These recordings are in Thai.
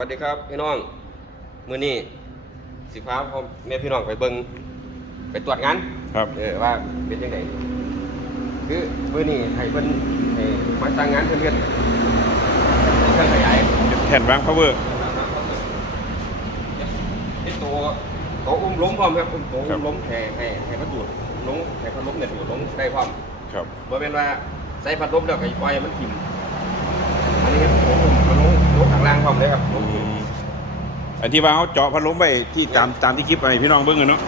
สวัสดีครับพี่น้องมื้อนี้สิพาพ่อแม่พี่น้องไปเบิ่งไปตรวจงานครับเออว่าเป็นยังไงคือมื้อนี้ให้เพิ่นให้มาตั้งงานเพิ่นเฮ็ดเครื่องขยายแผ่นวาง power เฮ็ดตัวตัวอุ้มล้มพร้อมครับอุ้มตัวครัอุ้บมล้มให้ให้ให้พัดดูดลงให้พัดลมเนี่ยดูดลงได้พร้อมครับบ่แม่นว่าใส่พัดลมแล้วก็ปล่อยให้มันทิ่มอันนี้เฮ็ดตัวอุ้มมั นลงลงข้างล่างพร้อมเลยครับลงทิ่มอันที่ว่าเขาเจาะพัดลมไปที่ตามตามที่คลิปอะไรพี่น้องเบิ้งกันเนาะ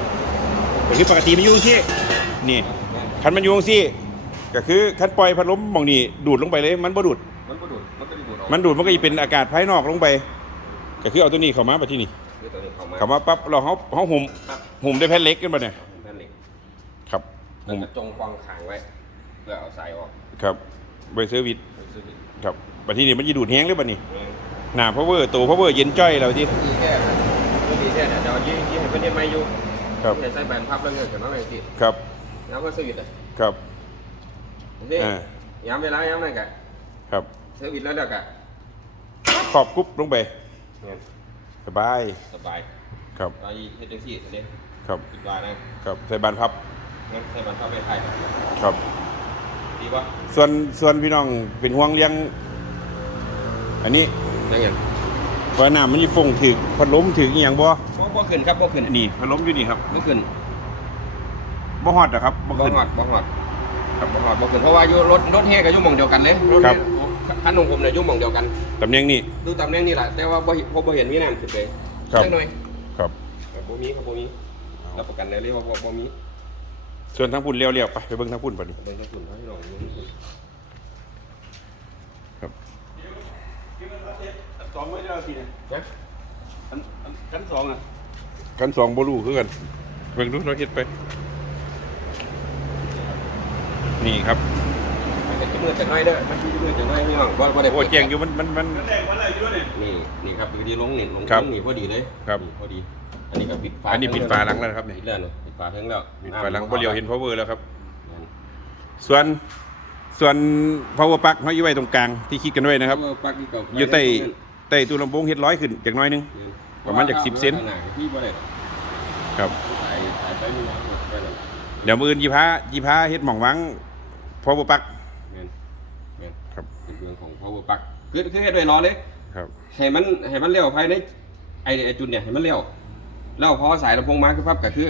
แต่คือปกติมันอยุ่จังซี่นี่คันมันอยุ่จังซี่ก็คือคันปล่อยพัดลมหมองนี่ดูดลงไปเลย มันบ่ดูดมันก็ดูดมันก็ดูดออกมันดูดมันก็จะเป็นอากาศภายนอกลงไป ก็คือเอาตัวนี้เข้ามาไปที่นี่คือตัวนี้เข้ามาเข้ามาปั๊บเราเขาเขาห่มครับห่มด้วยแผ่นเหล็กกันปะเนี่ยแผ่นเหล็กครับแล้วห่มก็จงควางขางไว้เพื่อเอาสายออกครับใบเซอร์วิสเป็นซื้อดิครับบัดที่นี่มันจะดูดแห้งหรือเปล่านี่ เออหน้า power ตัว power เย็นจ้อยเราที่มีแค่ไม่มีแค่เนี่ยเดี๋ยวยี่ยี่ให้เพื่อนเรียนไม่อยู่ครับเนี่ยใส่แบนพับแล้วเงินกับน้องไอ้ที่ครับน้ำก็ซื้อวิทย์อะครับนี่อ่าย้ำเวลาย้ำนั่นกะครับซื้อวิทย์แล้วเดี๋ยวกะขอบกรุ๊บลงไปเนี่ยสบายสบายครับไปเฮ็ดจังซี่อันนี้ครับอีกว่านะครับใส่บานพับงั้นใส่แบนพับไปไทยครับดีป่ะส่วนส่วนพี่น้องเป็นห่วงเลี้ยง อันนี้ ยังยังว่าน้ำมันจะฟงถึกพัดลมถึกอหย่างบ่บ่บ่ขึ้นครับบ่ขึ้นนี่พัดลมอยู่นี่ครับบ่ขึ้นบ่ฮอดอะครับบ่บ่ขึ้น หอดบ่หอดครับบ่หอดบ่ขึ้นเพราะว่าอยู่รถรถแห่ก็อยู่หม่องเดียวกันเลยถครับ คันของผมเนี่ยอยู่หม่องเดียวกัน ตำแหน่งนี้ ดูตำแหน่งนี่แหละแต่ว่าบ่เห็นพบบ่เห็นมีน้ำขึ้นไปครับ จักหน่อยครับ ครับบ่มีครับบ่มีรับประกันได้เลยว่าบ่บ่มีส่วนทางพุ่นเลี้ยวๆไปไปเบิ่งทางพุ่นบัดนี้เบิ่งทั้งคุณทั้งพี่น้องอยู่ทั้งคุณ ครับ สองไม่ได้ทีเนี่ยนะอันอันชั้นสองอะขั้นสองบ่รู้คือกันเบิ่งดูเราเฮ็ดไป นี่ครับมันจะมืดจักหน่อยเด้อมันสิมืดจักหน่อยพี่น้องบ่บ่ได้โอ้แจ้งอยู่มันมันมันชั้นแรกวันอะไรอยู่เนี่ยนี่นี่ครับอยู่ดีลงนี่ลงครับลงนี่พอดีเลยครับ นี่พอดี อันนี้ก็ปิดฝาอันนี้ปิดฝาหลังแล้วนะครับนี่ปิดแล้วเนาะปิดฝาเทิงแล้วปิดไฟหลังบ่เลี้ยวเห็น power แล้วครับนั่นส่วนส่วน power plug เขาอยู่ไว้ตรงกลางที่คิดกันไว้นะครับ เอาปลั๊กนี่ก็อยู่ใต้ ใต้ตู้ลำโพงเฮ็ดร้อยขึ้นจากหน้อยหนึง ประมาณจาก10เซนข้างหน้าพี่บ่ได้ครับ สายสายไปนี่นะไปแล้วเดี๋ยวมืออื่นยี่พ้ายี่พ้าเฮ็ดหม่องวัง power plug แม่นแม่นครับ เป็นเรื่องของ power plug คือคือเฮ็ดไว้รอเลย ครับ ให้มันให้มันเลี้ยวภายในไอ้ไอ้จุดเนี่ยให้มันเลี้ยวแล้วพอสายลำโพงมาคือพับก็คือ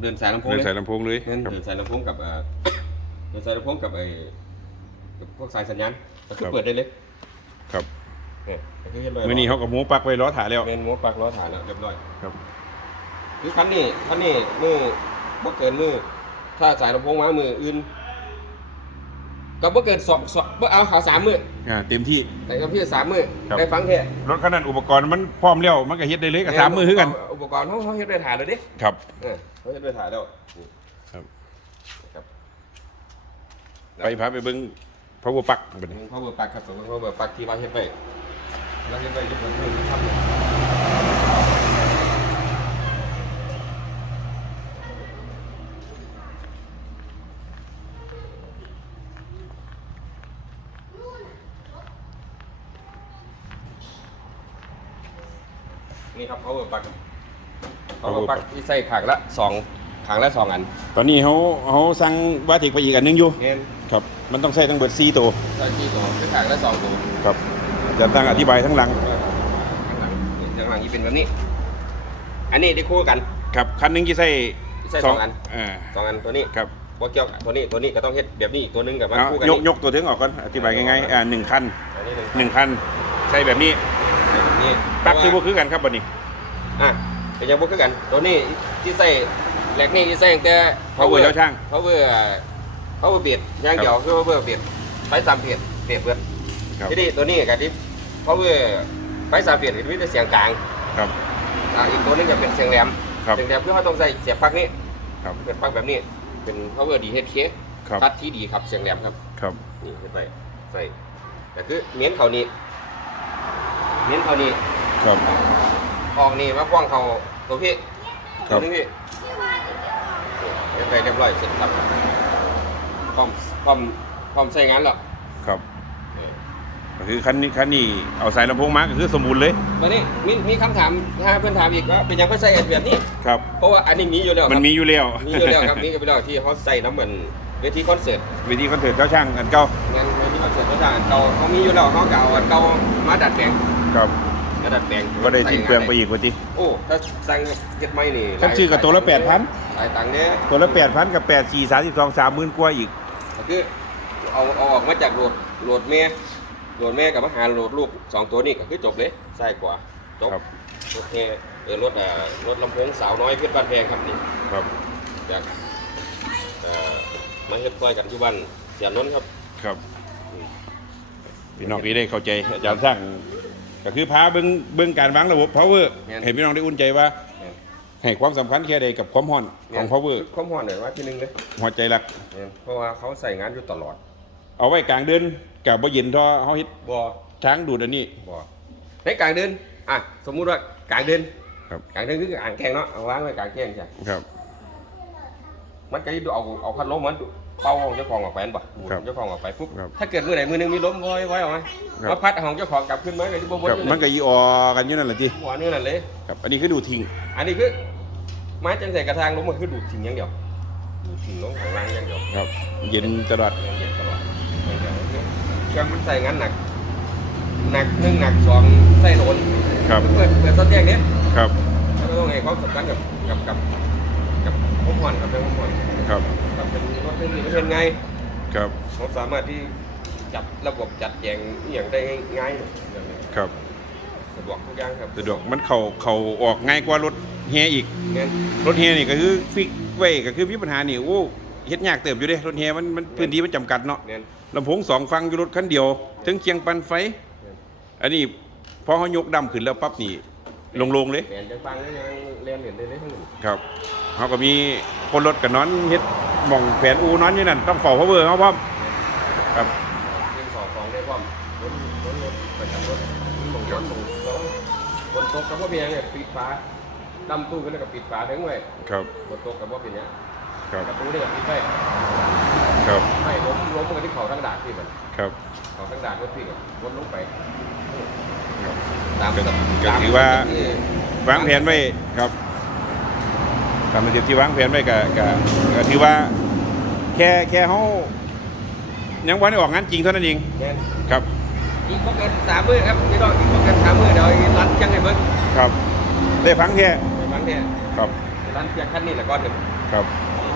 เดินสายลำโพงเดินเลยสายลำโพงเลยเดินครับ เดินสายลำโพงกับเอ่อ เดินสายลำโพงกับไอ้กับพวกสายสัญญาณก็คือครับ เปิดได้เลยครับ เนี่ยก็คือเฮ็ดไว้มื้อนี้เขากับหมูปักไว้ล้อถ่าแล้วเป็นหม้ปลักล้อฐานแล้วเรียบร้อยครับ คือคันนี้คันนี้มือบ่เกินมือ ถ้าสายลำโพงมามืออื่นก็บ่เกินสองสองบ่เอาขาสามมืออ่าเต็มที่ แต่กับพี่สามมือครับ ได้ฟังแท้รถคันนั้นอุปกรณ์มันพร้อมแล้วมันก็เฮ็ดได้เลยกับสามมือคือกัน อุปกรณ์เขาเขาเฮ็ดได้ถ่ายเลยดิครับ เออเขาเฮ็ดได้ถ่ายแล้วนี่ครับ ครับไปพาไปเบิ่ง power plug บัดนี้เขาเบอร์ปักครับผมเขาเบอร์ปักที่ว่าเฮ็ดไว้ เราเฮ็ดไว้อยู่บนมือทำนี่ครับ power plug power plug ที่ใส่ขางละสองขางละสองอัน ตอนนี้เขาเขาสั่งวาติกไปอีกอันหนึงอยู่เงี้ยครับ มันต้องใช้ทั้งเบิด4ตัวใส่ที่ตัวคือขางละสองตัว ครับ จะตั้งอธิบายทั้งหลัง ข้างหลังนี่เป็นแบบนี้ อันนี้ได้คู่กัน ครับคันหนึงที่ใช้ใช้สองอัน อ่าสองอันตัวนี้ครับบ่เกี่ยวกับตัวนี้ตัวนี้ก็ต้องเฮ็ดแบบนี้ตัวหนึงกับมันเอาคู่กันยกนี่ยกตัวถึงออกก่อนอธิบายง่ายๆอ่าหนึ่งคันอันนี้หนึ่งหนึ่งคันใช้แบบนี้นี่ปลั๊กคือบ่คือกันครับบัดนี้ อะเป็นยังบ่คือกัน ตัวนี้ที่ใส่แหลกนี่ที่ใส่ตั้งแต่ power เจ้าช่าง power power เบียดอย่างเดียวคือ power เบียดไฟสามเบียดเบียดเบิด ครับ ทีนี้ตัวนี้กับที่ power ไฟสามเบียดมีแต่เสียงกลางครับ อะอีกตัวหนึงจะเป็นเสียงแหลมครับ เสียงแหลมคือเขาต้องใส่เสียบปลั๊กนี้ครับเป็นปลั๊กแบบนี้ เป็น power DHK ครับ ตัดที่ดีครับเสียงแหลมครับ ครับ นี่ขึ้นไปใส่แต่คือเน้นเขานี้เน้นเขานี้ครับ ออกนี่มากว้างเขาตัวพี่ครัตัวบ นี้พี่เรียบร้อยเรียบร้อยเสร็จครับพร้อมพร้อมพร้อมใช้งานแล้วครับเออไป คือคันนี้คันนี้เอาสายลำโพงมาก็คือสมบูรณ์เลยวันนี้มีมีคำถามถ้าเพื่อนถามอีกว่าเป็นยังเขาใส่แบบนี้ ครับ เพราะว่าอันนี้มีอยู่แล้วครับมันมีอยู่แล้วมีอยู่แล้วครับมีอยู่แล้วที่เขาใส่น้ำเหมือนเวทีคอนเสิร์ตวิธีคอนเสิร์ตเจ้าช่างอันเก่างั้นเวทีคอนเสิร์ตเขาจะอันเก่าเขามีอยู่แล้วเขาเก่าอันเก่ามาดัดแปลงครับมาดัดแปลงก็ได้สิ้นเปลืองไปอีกว่าทีโอ้ถ้าสั่งเก็บไม่นี่ครับชื่อกับตัวละ8,000หลายตังค์เนี่ยตัวละแปดพันกับแปดสี่สามสิบสองสามหมื่นกว่าอีกก็คือเอาเอาออกมาจากโหลดโหลดแม่ โหลดแม่กับมาหาโหลดลูกสองตัวนี้ก็คือจบเลยใส่กว่าจบครับ โอเคเออรถอ่ารถลำโพงสาวน้อยเพชรบ้านแพงครับนี่ครับจากเอ่อมาเฮ็ดซอยกันที่บ้านเสียนนท์ครับ ครับพี่น้องที่ได้เข้าใจอาจารย์สร้างก็คือพาเบิ้งเบิ้งการวางระบบ power ให้พี่น้องได้อุ่นใจว่า ให้ความสำคัญแค่ใดกับความร้อนของ power ความห่อนหน่อยว่าที่หนึงเลยหัวใจหลัก เนี่ยเพราะว่าเขาใส่งานอยู่ตลอด เอาไว้กลางเดือนกับบ่เย็นเท่าเฮาเฮ็ดบ่ช้างดูดอันนี้ บ่ในกลางเดือนอะสมมุติว่ากลางเดือนครับ กลางเดือนคืออ่างแกงเนาะเอาวางไว้กลางแกงใช่ครับ มันก็เอาเอาพัดลมมันเป่าของเจ้าของออกไปนั่นบ่ครับเจ้าของออกไปปุ๊บครับถ้าเกิดมื้อไหนมื้อหนึงมีลมไว้ไว้ออกมาครับ มาพัดของเจ้าของกลับขึ้นมาก็สิบ่บ่ครับมันก็อีออกันอยู่นั่นแหละทีหัวนี่นั่นเลย ครับอันนี้คือดูดทิ้งอันนี้คือไม้จังใส่กระทางลมมันคือดูดทิ้งอย่างเดียวดูดทิ้งลงข้างล่างอย่างเดียวครับ เย็นตลอด เย็นตลอด เครื่องมันใส่งานหนัก หนักหนึ่งหนักสองใส่โหนครับ เปิดเปิดซดแยกเนี้ยครับ แล้วก็ต้องให้ความสำคัญกับกับกับกับพวกผ่อนกับเป็นพวกผ่อนครับ กับเป็นรถเป็นนี่เป็นไงครับ เขาสามารถที่จัดระบบจัดแจงอหย่างได้ง่ายๆอย่างนี้ครับ สะดวกทุกอย่างครับสะดวกมันเข้าเข้าออกง่ายกว่ารถแฮอีก งั้นรถแฮนี่ก็คือฟิกไว้ก็คือมีปัญหานี่โอ้ เฮ็ดยากเติบอยู่เด้รถแฮมันมันพื้นที่มันจำกัดเนาะงั้นลำโพงสองฟังอยู่รถคันเดียว ถึงเคียงปันไฟอันนี้พอเขายกดำขึ้นแล้วปั๊บนี่ลงๆเลยแผนจังปังแล้วยังเรียนเห็นได้เลยทั้งหมดครับเขาก็มีคนรถกับนอนเฮ็ดหม่องแผนอูนอนอยู่นั่นต้องเฝ้าพาวเวอร์เขาพร้อมครับเรื่องสอบของได้ความรถรถรถประจำรถมีหมองย้อนหมองสองบนโต๊ะกับว่าเป็นยังเนี่ยปิดฝาดำตู้กันแล้วก็ปิดฝาทั้งไว้ครับบนโต๊ะกับว่าเป็นยัง ครับประตูนี่ก็ปิดไว้ครับ ไม่ล้มล้มมันที่เขาทั้งดาดที่มันครับ เขาทั้งดาดรถพี่ก็วนลงไปครับตามก็สเต็ปก็ตมถือว่าสเต็ปที่วางแผนไว้ครับตามระเบียบที่วางแผนไว้ก็ก็ก็ถือว่า แค่แค่เขายังวันได้ออกงานจริงเท่านั้นเองแน่นครับ อีกประกันสามมือครับพี่น้องอีกประกันสามมือเดี๋ยวรันยังไงเบิ้งครับ ได้ฟังแค่ไปฟังเนี่ยครับ รันเพียงขั้นนี้แหละก้อนหนึ่งครับ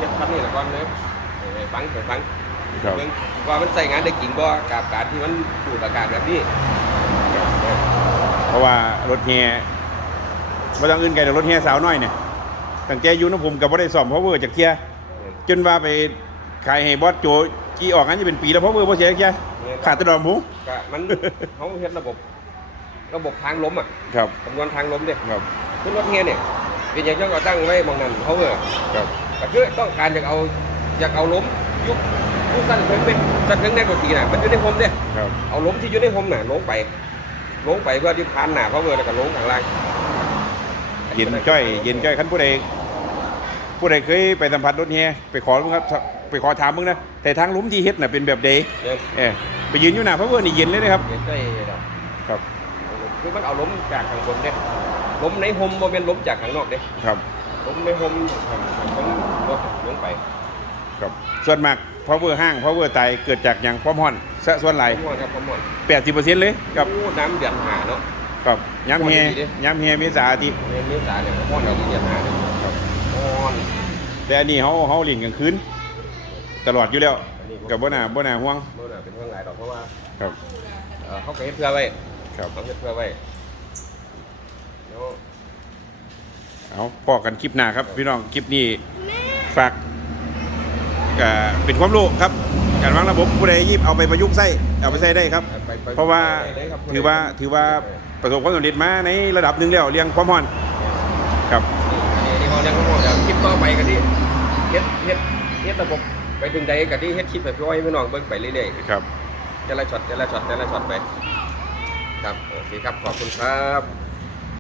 เพียงขั้นนี้แหละก้อนเลยไปฟังไปฟังครับ เบิ่งว่ามันใส่งานได้จริงบ่กับการที่มันดูดอากาศแบบนี้เพราะว่ารถแฮบ่ต้องอื่นไกลแต่รถแฮสาวน้อยเนี่ยตั้งแต่อยู่น้ำผมกับบ่ได้ซ่อมเพราะเวอร์จากเที่ยจนว่าไปขายให้บอสโจจีออกงานจะเป็นปีแล้วเพราะเวอร์บ่เสียจักเที่ยขาดแตะดอกหมูก็มันเขาเฮ็ดระบบ ระบบทางล้มอะครับคำนวณทางล้มเด้ครับคือรถเฮียเนี่ยเป็นอย่างเจ้าก็ตั้งไว้มองนั้นเขาเออครับ ก็คือต้องการอยากเอาอยากเอาล้มยุคยุคสั้นเพิ่งเป็นสั้นเพิ่งในดนตรีน่ะมันอยู่ในโฮมเด้ครับเอาล้มที่อยู่ในโฮมน่ะลงไปลงไปเพื่อที่พานหน้าเขาเออแล้วก็ลงข้างล่างเย็นจ้อยเย็นจ้อยคันผู้ใดผู้ใดเคยไปสัมผัสรถแฮไปขอมึงครับไปขอถามมึงนะแต่ทางหลุมที่เฮ็ดน่ะเป็นแบบใดเนี่ยเออไปยืนอยู่หน้าเพราะเวอร์นี่เย็นเลยนะครับเย็นใจดอกครับคือมันเอาล้มจากข้างบนเด้ล้มในโฮมบ่แม่นล้มจากข้างนอกเด้ครับ ล้มในโฮมของของรถลงไปครับส่วนมากเพราะเวอร์ห้างเพราะเวอร์ตายเกิดจากอย่างความร้อนซะส่วนหลายผมว่าครับผมว่า80%เลยกับโอ้น้ำเดือดหาเนาะ กับย้ำแฮดีดิ ย้ำแฮเมษาทีเมษเมษาเนี่ยผมว่าเราดีเดือดหาเนี่ยครับอ่อนแต่อันนี้เขาเขาเล่นกลางคืนตลอดอยู่แล้วกับบ่น่าบ่น่าห่วงเมื่อน่ะเป็นเรื่องไงดอกเพราะว่าครับเอ่อเขาก็เฮ็ดเพื่อไว้ครับเขาเฮ็ดเพื่อไว้แล้ว เอาพอกันคลิปหน้าครับ พี่น้องคลิปนี้ฝากก็เป็นความรู้ครับ การวางระบบผู้ใดหยิบเอาไปประยุกต์ใช้เอาไปใช้ได้ครับไปไปเพราะว่าได้ครับถือว่าถือว่าประสบความสำเร็จมาในระดับหนึ่งแล้วเรียงความร้อนครับอันนี้เขาเรียกว่าเดี๋ยวคลิปต่อไปกันที่เฮ็ดเฮ็ดเฮ็ดระบบไปถึงใดกันที่เฮ็ดคลิปให้พี่อ้อยพี่น้องเบิ่งไปเรื่อยๆครับแต่ละช็อตแต่ละช็อตแต่ละช็อตไป ครับโอเคครับขอบคุณครับ